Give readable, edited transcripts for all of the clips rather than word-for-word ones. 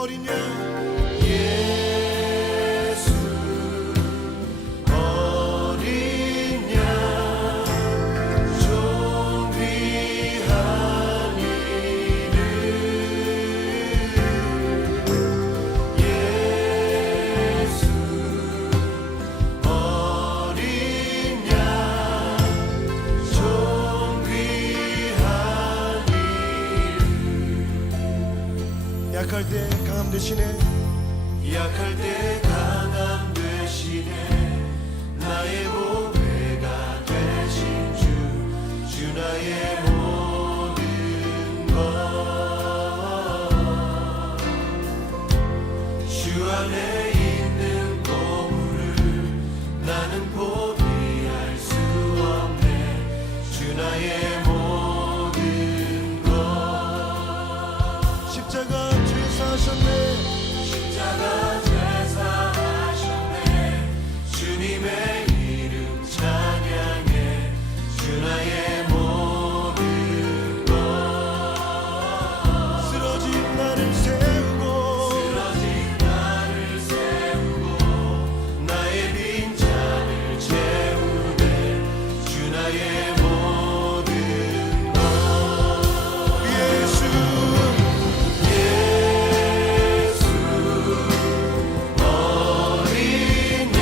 어린 양 예수 어린 양 존귀한 이름 예수 어린 양 존귀한 이름 약할 때 강함 되시네 약할 때 강함 되시네 나의 보배가 되신 주 나의 모든 것 주 안에 있는 보물을 나는 포기할 수 없네 주 나의 모든 것 십자가 죄사하셨네 십자가 제사하셨네 주님의 이름 찬양해 주 나의 모든 것 쓰러진 나를 세우고 나의 빈잔을 채우네 주 나의 모든 것 예수 어린 양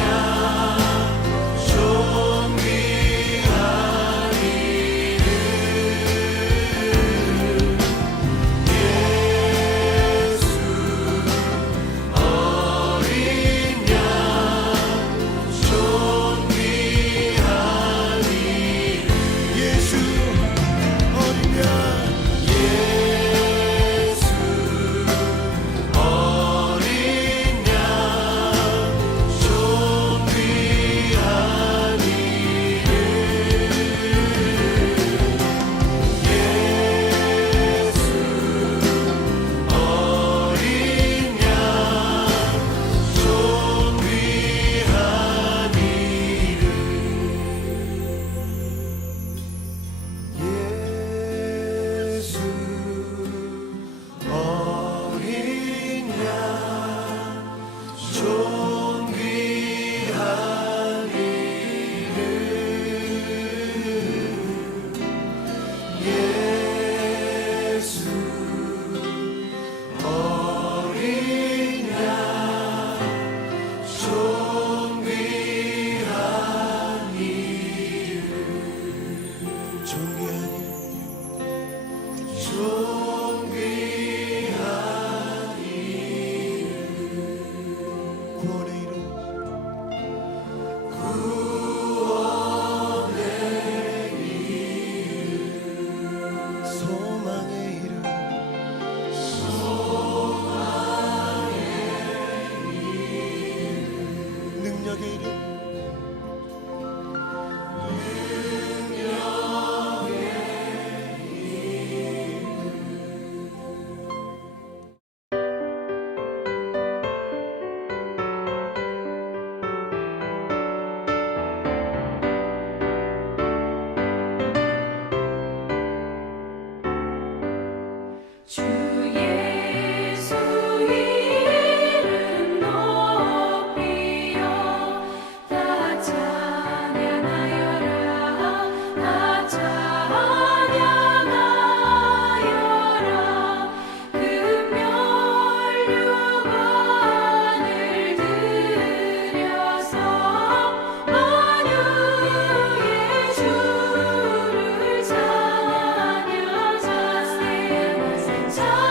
존귀한 이름 예수 어린 양 존귀한 이름 예수 어린 양 예수 어린 양 존귀한 이름 예수 어린 양 존귀한 자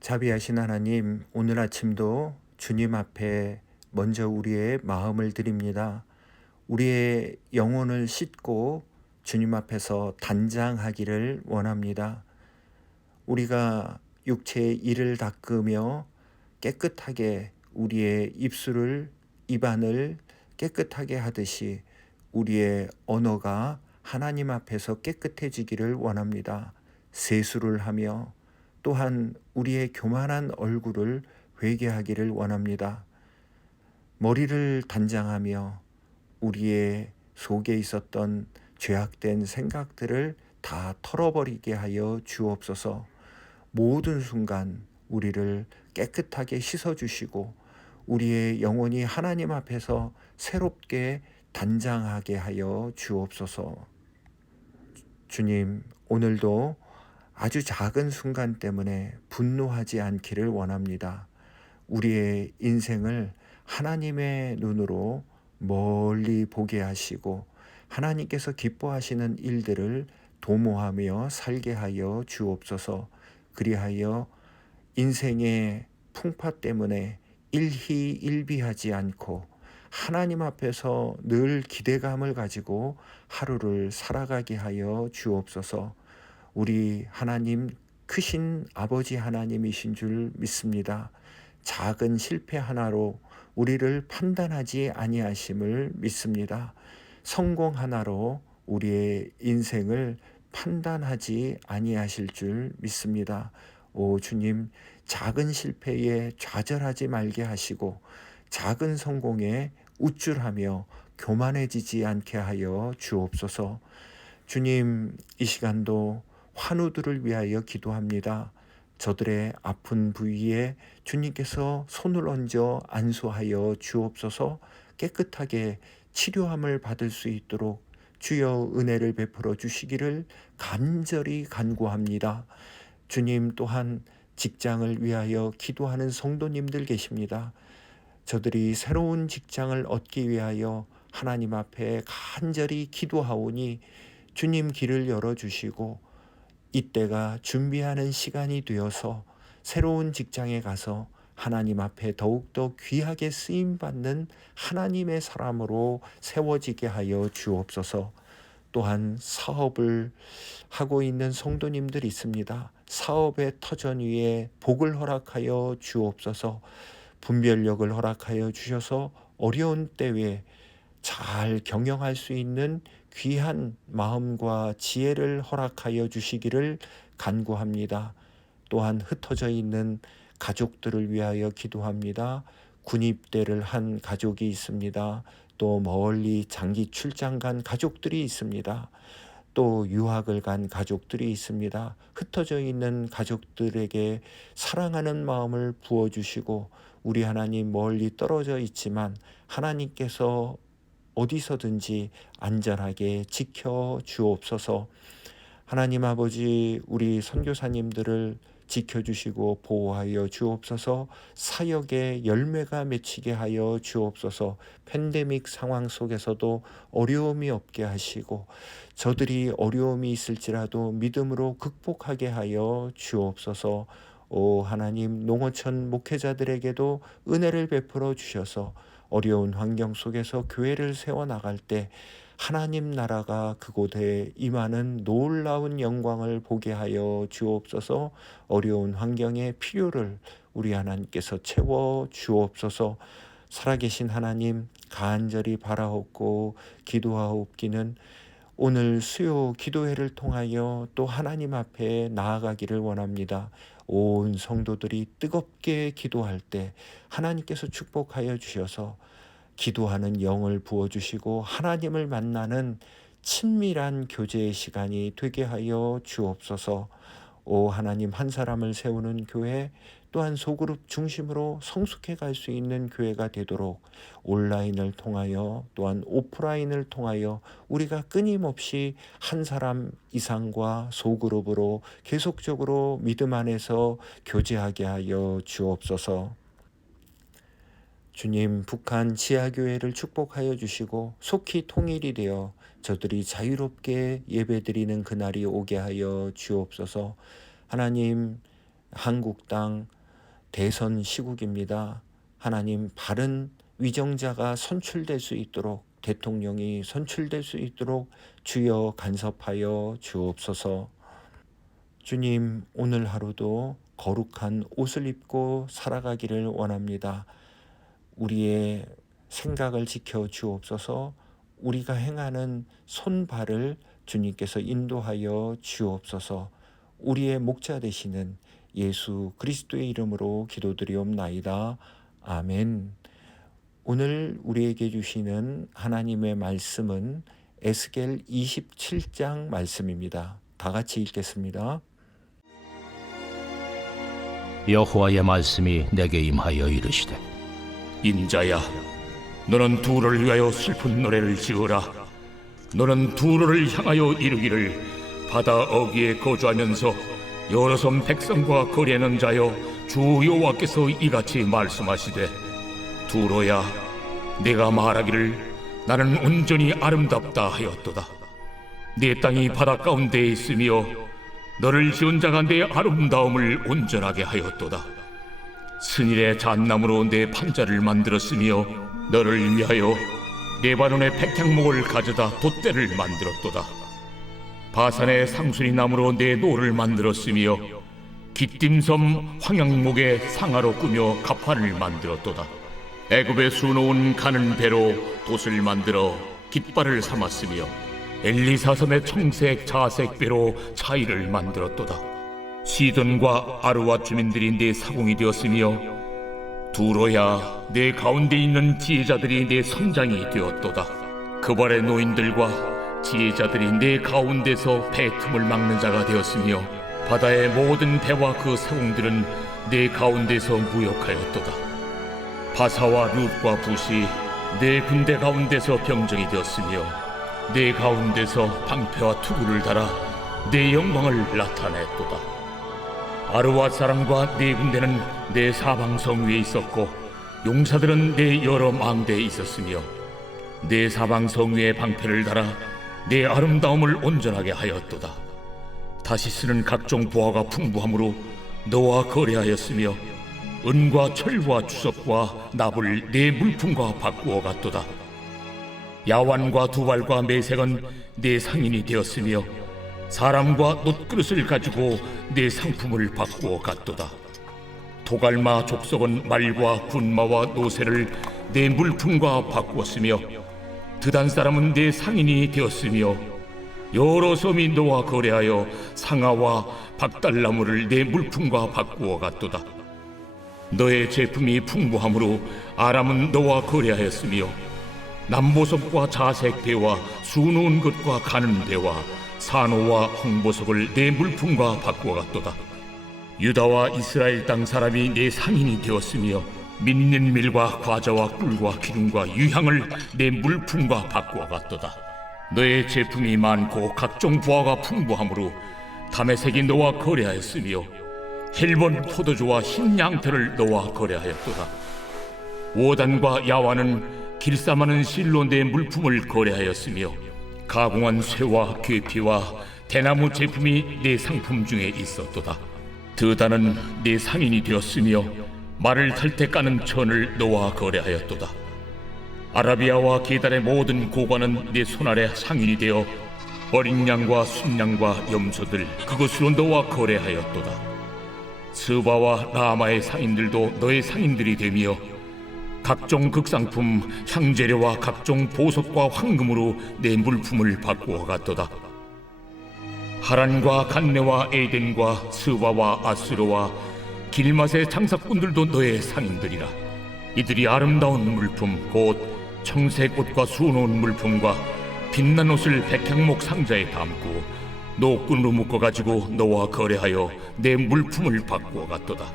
자비하신 하나님, 오늘 아침도 주님 앞에 먼저 우리의 마음을 드립니다. 우리의 영혼을 씻고 주님 앞에서 단장하기를 원합니다. 우리가 육체의 이를 닦으며 깨끗하게 우리의 입안을 깨끗하게 하듯이 우리의 언어가 하나님 앞에서 깨끗해지기를 원합니다. 세수를 하며 또한 우리의 교만한 얼굴을 회개하기를 원합니다. 머리를 단장하며 우리의 속에 있었던 죄악된 생각들을 다 털어버리게 하여 주옵소서. 모든 순간 우리를 깨끗하게 씻어주시고 우리의 영혼이 하나님 앞에서 새롭게 단장하게 하여 주옵소서. 주님, 오늘도 아주 작은 순간 때문에 분노하지 않기를 원합니다. 우리의 인생을 하나님의 눈으로 멀리 보게 하시고 하나님께서 기뻐하시는 일들을 도모하며 살게 하여 주옵소서. 그리하여 인생의 풍파 때문에 일희일비하지 않고 하나님 앞에서 늘 기대감을 가지고 하루를 살아가게 하여 주옵소서. 우리 하나님 크신 아버지 하나님이신 줄 믿습니다. 작은 실패 하나로 우리를 판단하지 아니하심을 믿습니다. 성공 하나로 우리의 인생을 판단하지 아니하실 줄 믿습니다. 오 주님, 작은 실패에 좌절하지 말게 하시고 작은 성공에 우쭐하며 교만해지지 않게 하여 주옵소서. 주님, 이 시간도 환우들을 위하여 기도합니다. 저들의 아픈 부위에 주님께서 손을 얹어 안수하여 주옵소서. 깨끗하게 치료함을 받을 수 있도록 주여 은혜를 베풀어 주시기를 간절히 간구합니다. 주님, 또한 직장을 위하여 기도하는 성도님들 계십니다. 저들이 새로운 직장을 얻기 위하여 하나님 앞에 간절히 기도하오니 주님 길을 열어주시고 이때가 준비하는 시간이 되어서 새로운 직장에 가서 하나님 앞에 더욱더 귀하게 쓰임받는 하나님의 사람으로 세워지게 하여 주옵소서. 또한 사업을 하고 있는 성도님들이 있습니다. 사업의 터전 위에 복을 허락하여 주옵소서. 분별력을 허락하여 주셔서 어려운 때에 잘 경영할 수 있는 귀한 마음과 지혜를 허락하여 주시기를 간구합니다. 또한 흩어져 있는 가족들을 위하여 기도합니다. 군입대를 한 가족이 있습니다. 또 멀리 장기 출장 간 가족들이 있습니다. 또 유학을 간 가족들이 있습니다. 흩어져 있는 가족들에게 사랑하는 마음을 부어주시고 우리 하나님 멀리 떨어져 있지만 하나님께서 어디서든지 안전하게 지켜 주옵소서. 하나님 아버지, 우리 선교사님들을 지켜주시고 보호하여 주옵소서. 사역의 열매가 맺히게 하여 주옵소서. 팬데믹 상황 속에서도 어려움이 없게 하시고 저들이 어려움이 있을지라도 믿음으로 극복하게 하여 주옵소서. 오 하나님, 농어촌 목회자들에게도 은혜를 베풀어 주셔서 어려운 환경 속에서 교회를 세워나갈 때 하나님 나라가 그곳에 임하는 놀라운 영광을 보게 하여 주옵소서. 어려운 환경의 필요를 우리 하나님께서 채워 주옵소서. 살아계신 하나님, 간절히 바라옵고 기도하옵기는 오늘 수요 기도회를 통하여 또 하나님 앞에 나아가기를 원합니다. 온 성도들이 뜨겁게 기도할 때 하나님께서 축복하여 주셔서 기도하는 영을 부어주시고 하나님을 만나는 친밀한 교제의 시간이 되게 하여 주옵소서. 오 하나님, 한 사람을 세우는 교회, 또한 소그룹 중심으로 성숙해 갈 수 있는 교회가 되도록 온라인을 통하여 또한 오프라인을 통하여 우리가 끊임없이 한 사람 이상과 소그룹으로 계속적으로 믿음 안에서 교제하게 하여 주옵소서. 주님, 북한 지하교회를 축복하여 주시고 속히 통일이 되어 저들이 자유롭게 예배드리는 그날이 오게 하여 주옵소서. 하나님, 한국 땅 대선 시국입니다. 하나님, 바른 위정자가 선출될 수 있도록, 대통령이 선출될 수 있도록 주여 간섭하여 주옵소서. 주님, 오늘 하루도 거룩한 옷을 입고 살아가기를 원합니다. 우리의 생각을 지켜 주옵소서. 우리가 행하는 손발을 주님께서 인도하여 주옵소서. 우리의 목자 되시는 예수 그리스도의 이름으로 기도드리옵나이다. 아멘. 오늘 우리에게 주시는 하나님의 말씀은 에스겔 27장 말씀입니다. 다 같이 읽겠습니다. 여호와의 말씀이 내게 임하여 이르시되, 인자야, 너는 두로를 위하여 슬픈 노래를 지으라. 너는 두로를 향하여 이르기를, 바다 어귀에 거주하면서 여러 섬 백성과 거래하는 자여, 주 여호와께서 이같이 말씀하시되, 두로야, 내가 말하기를 나는 온전히 아름답다 하였도다. 내 땅이 바다 가운데에 있으며 너를 지은 자가 내 아름다움을 온전하게 하였도다. 스닐의 잣나무로 내 판자를 만들었으며 너를 위하여 레바논의 백향목을 가져다 돛대를 만들었도다. 바산의 상수리 나무로 내 노를 만들었으며 기띔섬 황양목의 상아로 꾸며 갑판을 만들었도다. 애굽에 수놓은 가는 배로 돛을 만들어 깃발을 삼았으며 엘리사섬의 청색 자색 배로 차이를 만들었도다. 시돈과 아르와 주민들이 내 사공이 되었으며 두로야, 내 가운데 있는 지혜자들이 내 선장이 되었도다. 그발의 노인들과 지혜자들이 내 가운데서 배 틈을 막는 자가 되었으며 바다의 모든 배와 그 사공들은 내 가운데서 무역하였도다. 바사와 룻과 붓이 내 군대 가운데서 병정이 되었으며 내 가운데서 방패와 투구를 달아 내 영광을 나타냈도다. 아르와 사람과 네 군대는 내 사방성 위에 있었고 용사들은 내 여러 망대에 있었으며 내 사방성 위에 방패를 달아 내 아름다움을 온전하게 하였도다. 다시 쓰는 각종 보화가 풍부함으로 너와 거래하였으며 은과 철과 주석과 납을 내 물품과 바꾸어 갔도다. 야완과 두발과 매색은 내 상인이 되었으며 사람과 놋그릇을 가지고 내 상품을 바꾸어 갔도다. 도갈마 족속은 말과 군마와 노새를 내 물품과 바꾸었으며 드단 사람은 내 상인이 되었으며 여러 섬이 너와 거래하여 상아와 박달나무를 내 물품과 바꾸어 갔도다. 너의 제품이 풍부함으로 아람은 너와 거래하였으며 남보석과 자색 배와 수놓은 것과 가는 배와 산호와 홍보석을 내 물품과 바꾸어 갔도다. 유다와 이스라엘 땅 사람이 내 상인이 되었으며 민는 밀과 과자와 꿀과 기름과 유향을 내 물품과 바꾸어 갔도다. 너의 제품이 많고 각종 부하가 풍부함으로 다메섹이 너와 거래하였으며 헬본 포도주와 흰 양털을 너와 거래하였도다. 오단과 야완은 길쌈하는 실로 내 물품을 거래하였으며 가공한 쇠와 괴피와 대나무 제품이 내 상품 중에 있었도다. 드다는 내 상인이 되었으며 말을 탈 때 까는 천을 너와 거래하였도다. 아라비아와 게달의 모든 고관은 내 손아래 상인이 되어 어린 양과 순양과 염소들 그것으로 너와 거래하였도다. 스바와 라마의 상인들도 너의 상인들이 되며 각종 극상품 향재료와 각종 보석과 황금으로 내 물품을 바꾸어 갔도다. 하란과 간네와 에덴과 스바와 아스로와 길맛의 장사꾼들도 너의 상인들이라. 이들이 아름다운 물품 곧 청색 옷과 수놓은 물품과 빛난 옷을 백향목 상자에 담고 노끈으로 묶어가지고 너와 거래하여 내 물품을 바꾸어 갔도다.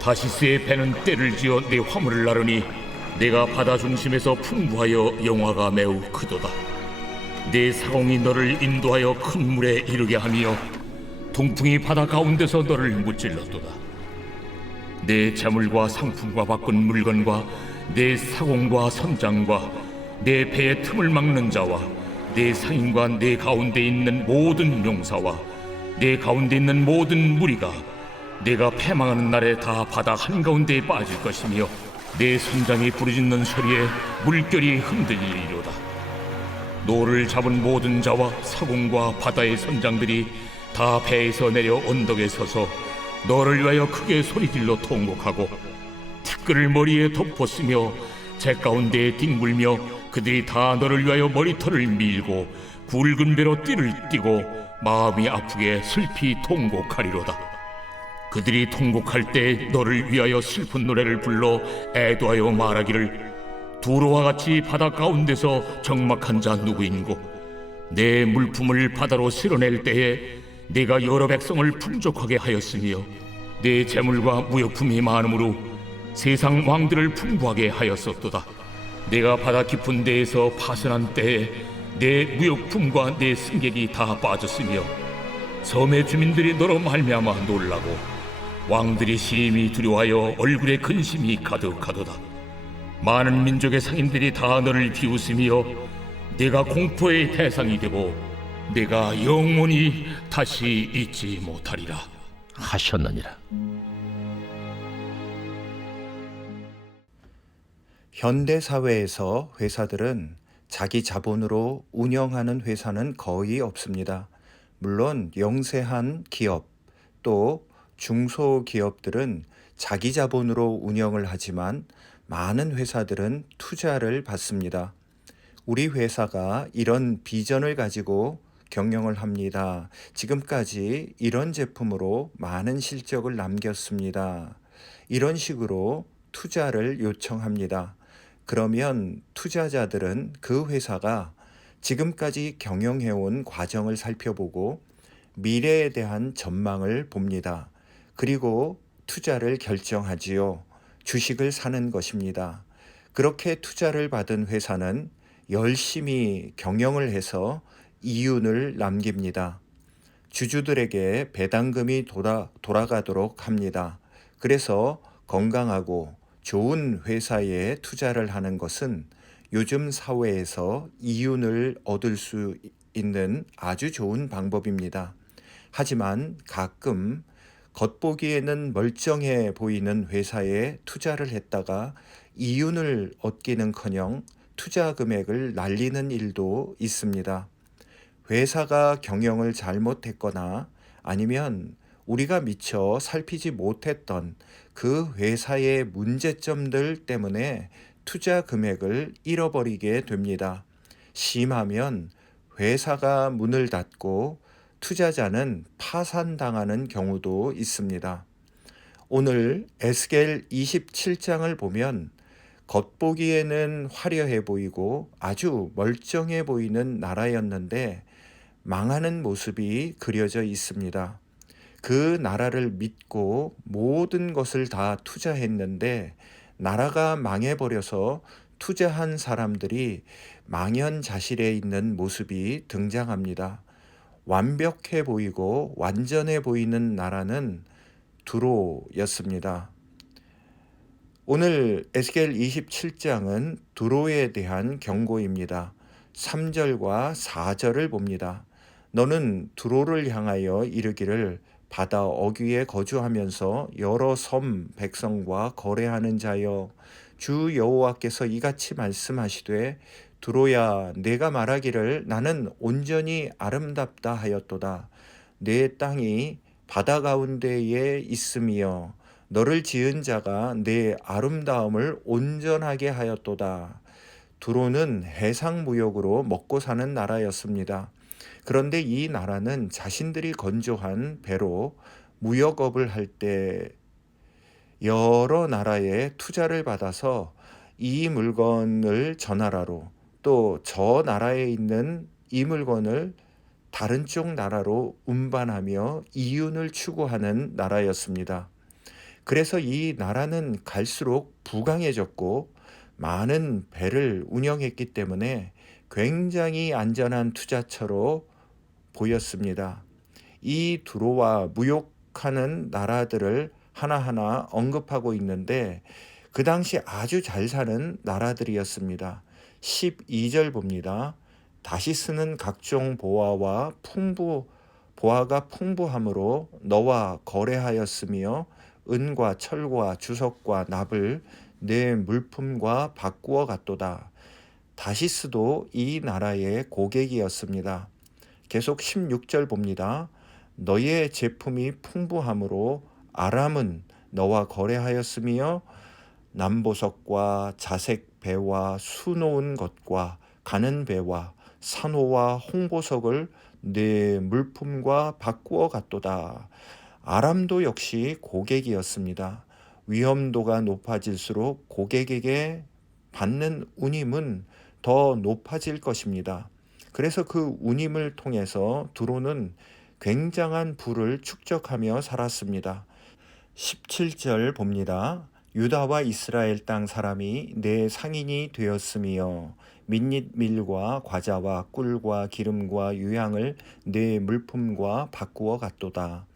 다시스의 배는 때를 지어 내 화물을 나르니 내가 바다 중심에서 풍부하여 영화가 매우 크도다. 내 사공이 너를 인도하여 큰 물에 이르게 하며 동풍이 바다 가운데서 너를 무찔렀도다. 내 재물과 상품과 바꾼 물건과 내 사공과 선장과 내 배의 틈을 막는 자와 내 상인과 내 가운데 있는 모든 용사와 내 가운데 있는 모든 무리가 내가 패망하는 날에 다 바다 한가운데에 빠질 것이며 내 선장이 부르짖는 소리에 물결이 흔들리리로다. 노를 잡은 모든 자와 사공과 바다의 선장들이 다 배에서 내려 언덕에 서서 너를 위하여 크게 소리질러 통곡하고 티끌을 머리에 덮었으며 제 가운데에 뒹굴며 그들이 다 너를 위하여 머리털을 밀고 굵은 배로 띠를 띠고 마음이 아프게 슬피 통곡하리로다. 그들이 통곡할 때 너를 위하여 슬픈 노래를 불러 애도하여 말하기를 두로와 같이 바다 가운데서 적막한 자 누구인고 내 물품을 바다로 실어낼 때에 네가 여러 백성을 풍족하게 하였으며 내 재물과 무역품이 많으므로 세상 왕들을 풍부하게 하였었도다. 내가 바다 깊은 데에서 파선한 때에 내 무역품과 내 승객이 다 빠졌으며 섬의 주민들이 너로 말미암아 놀라고 왕들이 심히 두려워하여 얼굴에 근심이 가득하도다. 많은 민족의 상인들이 다 너를 비웃으며 네가 공포의 대상이 되고 내가 영원히 다시 잊지 못하리라 하셨느니라. 현대 사회에서 회사들은 자기 자본으로 운영하는 회사는 거의 없습니다. 물론 영세한 기업 또 중소기업들은 자기 자본으로 운영을 하지만 많은 회사들은 투자를 받습니다. 우리 회사가 이런 비전을 가지고 경영을 합니다. 지금까지 이런 제품으로 많은 실적을 남겼습니다. 이런 식으로 투자를 요청합니다. 그러면 투자자들은 그 회사가 지금까지 경영해온 과정을 살펴보고 미래에 대한 전망을 봅니다. 그리고 투자를 결정하지요. 주식을 사는 것입니다. 그렇게 투자를 받은 회사는 열심히 경영을 해서 이윤을 남깁니다. 주주들에게 배당금이 돌아가도록 합니다. 그래서 건강하고 좋은 회사에 투자를 하는 것은 요즘 사회에서 이윤을 얻을 수 있는 아주 좋은 방법입니다. 하지만 가끔 겉보기에는 멀쩡해 보이는 회사에 투자를 했다가 이윤을 얻기는커녕 투자 금액을 날리는 일도 있습니다. 회사가 경영을 잘못했거나 아니면 우리가 미처 살피지 못했던 그 회사의 문제점들 때문에 투자 금액을 잃어버리게 됩니다. 심하면 회사가 문을 닫고 투자자는 파산당하는 경우도 있습니다. 오늘 에스겔 27장을 보면 겉보기에는 화려해 보이고 아주 멀쩡해 보이는 나라였는데 망하는 모습이 그려져 있습니다. 그 나라를 믿고 모든 것을 다 투자했는데 나라가 망해버려서 투자한 사람들이 망연자실해 있는 모습이 등장합니다. 완벽해 보이고 완전해 보이는 나라는 두로였습니다. 오늘 에스겔 27장은 두로에 대한 경고입니다. 3절과 4절을 봅니다. 너는 두로를 향하여 이르기를 바다 어귀에 거주하면서 여러 섬 백성과 거래하는 자여 주 여호와께서 이같이 말씀하시되 두로야 내가 말하기를 나는 온전히 아름답다 하였도다. 내 땅이 바다 가운데에 있으며 너를 지은 자가 내 아름다움을 온전하게 하였도다. 두로는 해상무역으로 먹고 사는 나라였습니다. 그런데 이 나라는 자신들이 건조한 배로 무역업을 할 때 여러 나라에 투자를 받아서 이 물건을 저 나라로 또 저 나라에 있는 이 물건을 다른 쪽 나라로 운반하며 이윤을 추구하는 나라였습니다. 그래서 이 나라는 갈수록 부강해졌고 많은 배를 운영했기 때문에 굉장히 안전한 투자처로 보였습니다. 이 두로와 무역하는 나라들을 하나하나 언급하고 있는데 그 당시 아주 잘 사는 나라들이었습니다. 12절 봅니다. 다시 쓰는 각종 보화와 보화가 풍부함으로 너와 거래하였으며 은과 철과 주석과 납을 내 물품과 바꾸어 갔도다. 다시스도 이 나라의 고객이었습니다. 계속 16절 봅니다. 너의 제품이 풍부함으로 아람은 너와 거래하였으며 남보석과 자색 배와 수놓은 것과 가는 배와 산호와 홍보석을 내 물품과 바꾸어 갔도다. 아람도 역시 고객이었습니다. 위험도가 높아질수록 고객에게 받는 운임은 더 높아질 것입니다. 그래서 그 운임을 통해서 두로는 굉장한 부를 축적하며 살았습니다. 17절 봅니다. 유다와 이스라엘 땅 사람이 내 상인이 되었으며 민닛밀과 과자와 꿀과 기름과 유향을 내 물품과 바꾸어 갔도다.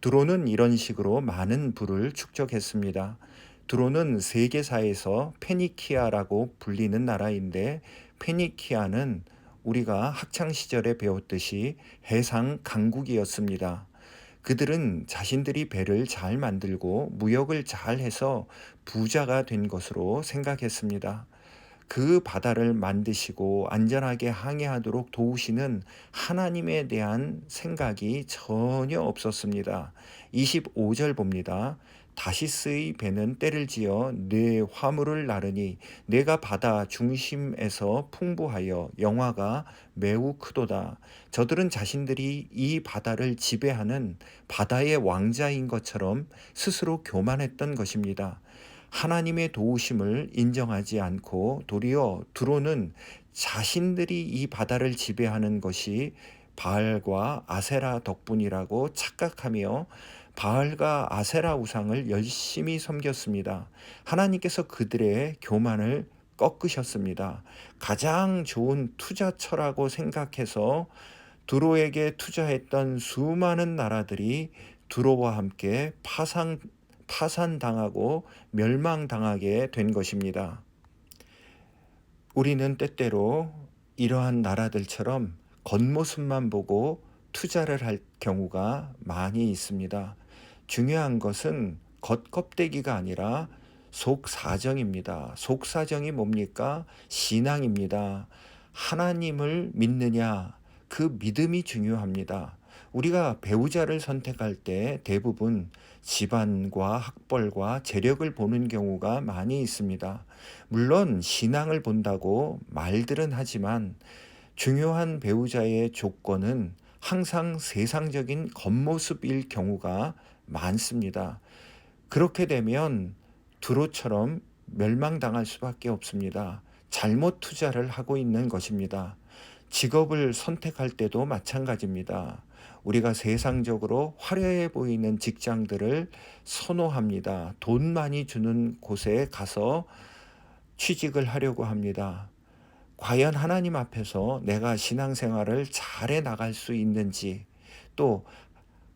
두로는 이런 식으로 많은 부를 축적했습니다. 두로는 세계사에서 페니키아라고 불리는 나라인데, 페니키아는 우리가 학창시절에 배웠듯이 해상 강국이었습니다. 그들은 자신들이 배를 잘 만들고 무역을 잘 해서 부자가 된 것으로 생각했습니다. 그 바다를 만드시고 안전하게 항해하도록 도우시는 하나님에 대한 생각이 전혀 없었습니다. 25절 봅니다. 다시스의 배는 때를 지어 내 화물을 나르니 내가 바다 중심에서 풍부하여 영화가 매우 크도다. 저들은 자신들이 이 바다를 지배하는 바다의 왕자인 것처럼 스스로 교만했던 것입니다. 하나님의 도우심을 인정하지 않고 도리어 두로는 자신들이 이 바다를 지배하는 것이 바알과 아세라 덕분이라고 착각하며 바알과 아세라 우상을 열심히 섬겼습니다. 하나님께서 그들의 교만을 꺾으셨습니다. 가장 좋은 투자처라고 생각해서 두로에게 투자했던 수많은 나라들이 두로와 함께 파산당하고 멸망당하게 된 것입니다. 우리는 때때로 이러한 나라들처럼 겉모습만 보고 투자를 할 경우가 많이 있습니다. 중요한 것은 겉껍데기가 아니라 속사정입니다. 속사정이 뭡니까? 신앙입니다. 하나님을 믿느냐, 그 믿음이 중요합니다. 우리가 배우자를 선택할 때 대부분 집안과 학벌과 재력을 보는 경우가 많이 있습니다. 물론 신앙을 본다고 말들은 하지만 중요한 배우자의 조건은 항상 세상적인 겉모습일 경우가 많습니다. 그렇게 되면 두로처럼 멸망당할 수밖에 없습니다. 잘못 투자를 하고 있는 것입니다. 직업을 선택할 때도 마찬가지입니다. 우리가 세상적으로 화려해 보이는 직장들을 선호합니다. 돈 많이 주는 곳에 가서 취직을 하려고 합니다. 과연 하나님 앞에서 내가 신앙생활을 잘해 나갈 수 있는지, 또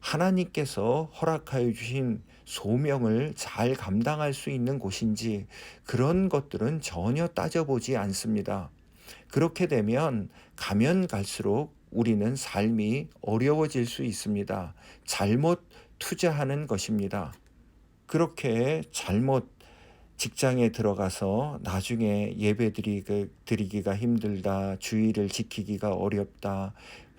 하나님께서 허락하여 주신 소명을 잘 감당할 수 있는 곳인지, 그런 것들은 전혀 따져보지 않습니다. 그렇게 되면 가면 갈수록 우리는 삶이 어려워질 수 있습니다. 잘못 투자하는 것입니다. 그렇게 잘못 직장에 들어가서 나중에 예배드리기가 힘들다, 주의를 지키기가 어렵다,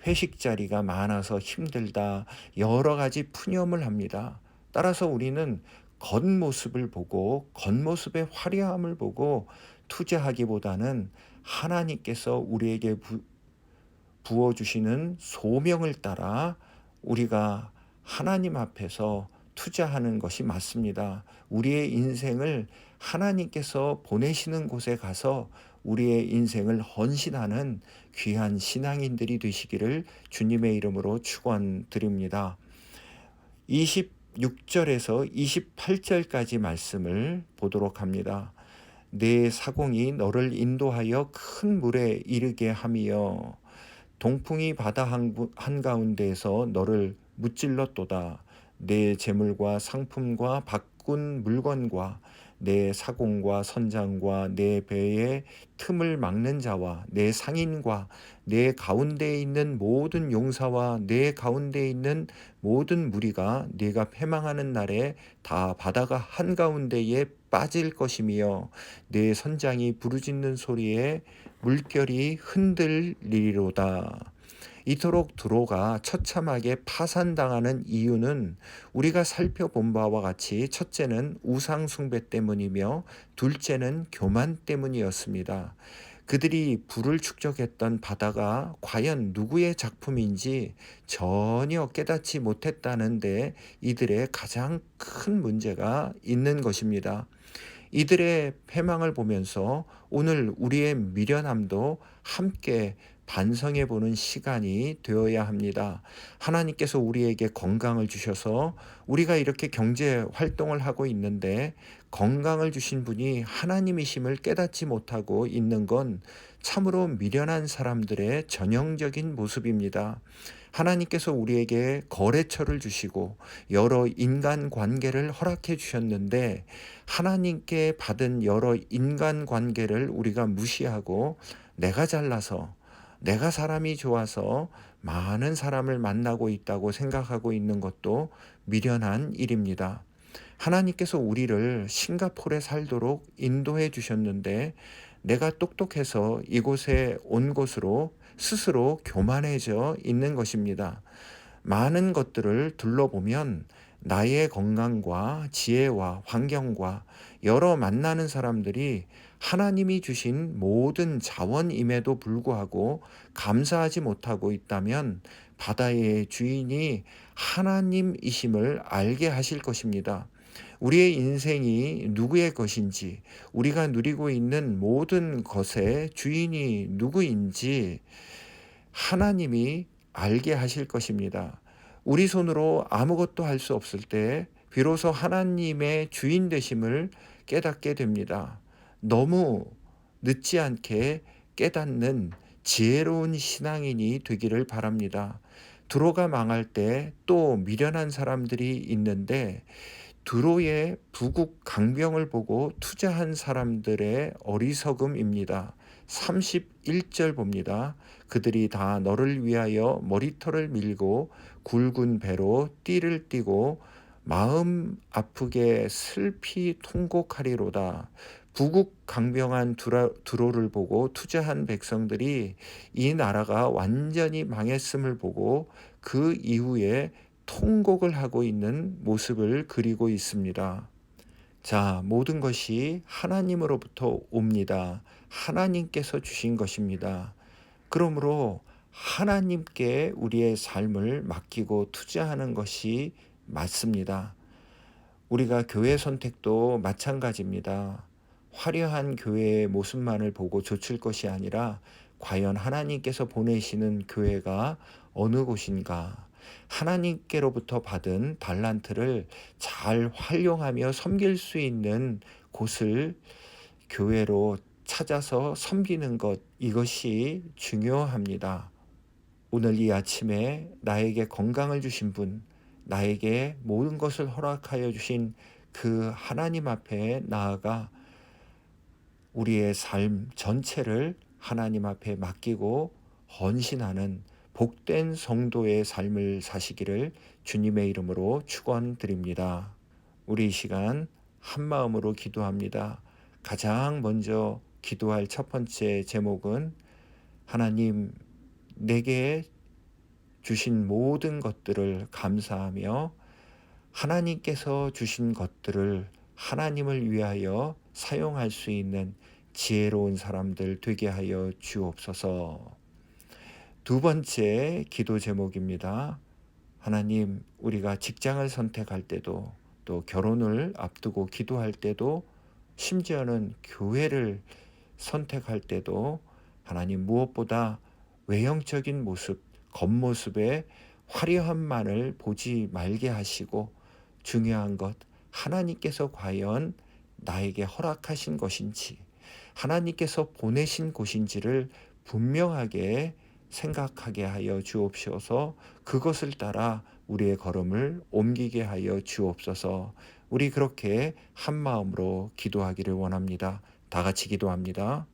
회식 자리가 많아서 힘들다, 여러 가지 푸념을 합니다. 따라서 우리는 겉모습을 보고 겉모습의 화려함을 보고 투자하기보다는 하나님께서 우리에게 부어주시는 소명을 따라 우리가 하나님 앞에서 투자하는 것이 맞습니다. 우리의 인생을 하나님께서 보내시는 곳에 가서 우리의 인생을 헌신하는 귀한 신앙인들이 되시기를 주님의 이름으로 축원드립니다. 26절에서 28절까지 말씀을 보도록 합니다. 내 사공이 너를 인도하여 큰 물에 이르게 하며 동풍이 바다 한가운데에서 너를 무찔렀도다. 내 재물과 상품과 바꾼 물건과 내 사공과 선장과 내 배의 틈을 막는 자와 내 상인과 내 가운데에 있는 모든 용사와 내 가운데에 있는 모든 무리가 네가 패망하는 날에 다 바다가 한가운데에 빠질 것이며 내 선장이 부르짖는 소리에 물결이 흔들리리로다. 이토록 두로가 처참하게 파산당하는 이유는 우리가 살펴본 바와 같이 첫째는 우상 숭배 때문이며 둘째는 교만 때문이었습니다. 그들이 불을 축적했던 바다가 과연 누구의 작품인지 전혀 깨닫지 못했다는데 이들의 가장 큰 문제가 있는 것입니다. 이들의 패망을 보면서 오늘 우리의 미련함도 함께 반성해 보는 시간이 되어야 합니다. 하나님께서 우리에게 건강을 주셔서 우리가 이렇게 경제 활동을 하고 있는데 건강을 주신 분이 하나님이심을 깨닫지 못하고 있는 건 참으로 미련한 사람들의 전형적인 모습입니다. 하나님께서 우리에게 거래처를 주시고 여러 인간 관계를 허락해 주셨는데 하나님께 받은 여러 인간 관계를 우리가 무시하고 내가 잘나서 내가 사람이 좋아서 많은 사람을 만나고 있다고 생각하고 있는 것도 미련한 일입니다. 하나님께서 우리를 싱가포르에 살도록 인도해 주셨는데 내가 똑똑해서 이곳에 온 것으로 스스로 교만해져 있는 것입니다. 많은 것들을 둘러보면 나의 건강과 지혜와 환경과 여러 만나는 사람들이 하나님이 주신 모든 자원임에도 불구하고 감사하지 못하고 있다면 바다의 주인이 하나님이심을 알게 하실 것입니다. 우리의 인생이 누구의 것인지, 우리가 누리고 있는 모든 것의 주인이 누구인지 하나님이 알게 하실 것입니다. 우리 손으로 아무것도 할 수 없을 때 비로소 하나님의 주인 되심을 깨닫게 됩니다. 너무 늦지 않게 깨닫는 지혜로운 신앙인이 되기를 바랍니다. 두로가 망할 때 또 미련한 사람들이 있는데 두로의 부국 강병을 보고 투자한 사람들의 어리석음입니다. 31절 봅니다. 그들이 다 너를 위하여 머리털을 밀고 굵은 배로 띠를 띠고 마음 아프게 슬피 통곡하리로다. 부국 강병한 두로를 보고 투자한 백성들이 이 나라가 완전히 망했음을 보고 그 이후에 통곡을 하고 있는 모습을 그리고 있습니다. 자, 모든 것이 하나님으로부터 옵니다. 하나님께서 주신 것입니다. 그러므로 하나님께 우리의 삶을 맡기고 투자하는 것이 맞습니다. 우리가 교회 선택도 마찬가지입니다. 화려한 교회의 모습만을 보고 좇을 것이 아니라 과연 하나님께서 보내시는 교회가 어느 곳인가, 하나님께로부터 받은 달란트를 잘 활용하며 섬길 수 있는 곳을 교회로 찾아서 섬기는 것, 이것이 중요합니다. 오늘 이 아침에 나에게 건강을 주신 분, 나에게 모든 것을 허락하여 주신 그 하나님 앞에 나아가 우리의 삶 전체를 하나님 앞에 맡기고 헌신하는 복된 성도의 삶을 사시기를 주님의 이름으로 축원드립니다. 우리 이 시간 한 마음으로 기도합니다. 가장 먼저 기도할 첫 번째 제목은 하나님, 내게 주신 모든 것들을 감사하며 하나님께서 주신 것들을 하나님을 위하여 사용할 수 있는 지혜로운 사람들 되게 하여 주옵소서. 두 번째 기도 제목입니다. 하나님, 우리가 직장을 선택할 때도 또 결혼을 앞두고 기도할 때도 심지어는 교회를 선택할 때도 하나님 무엇보다 외형적인 모습, 겉모습의 화려함만을 보지 말게 하시고 중요한 것, 하나님께서 과연 나에게 허락하신 것인지, 하나님께서 보내신 곳인지를 분명하게 생각하게 하여 주옵소서. 그것을 따라 우리의 걸음을 옮기게 하여 주옵소서. 우리 그렇게 한 마음으로 기도하기를 원합니다. 다 같이 기도합니다.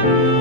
주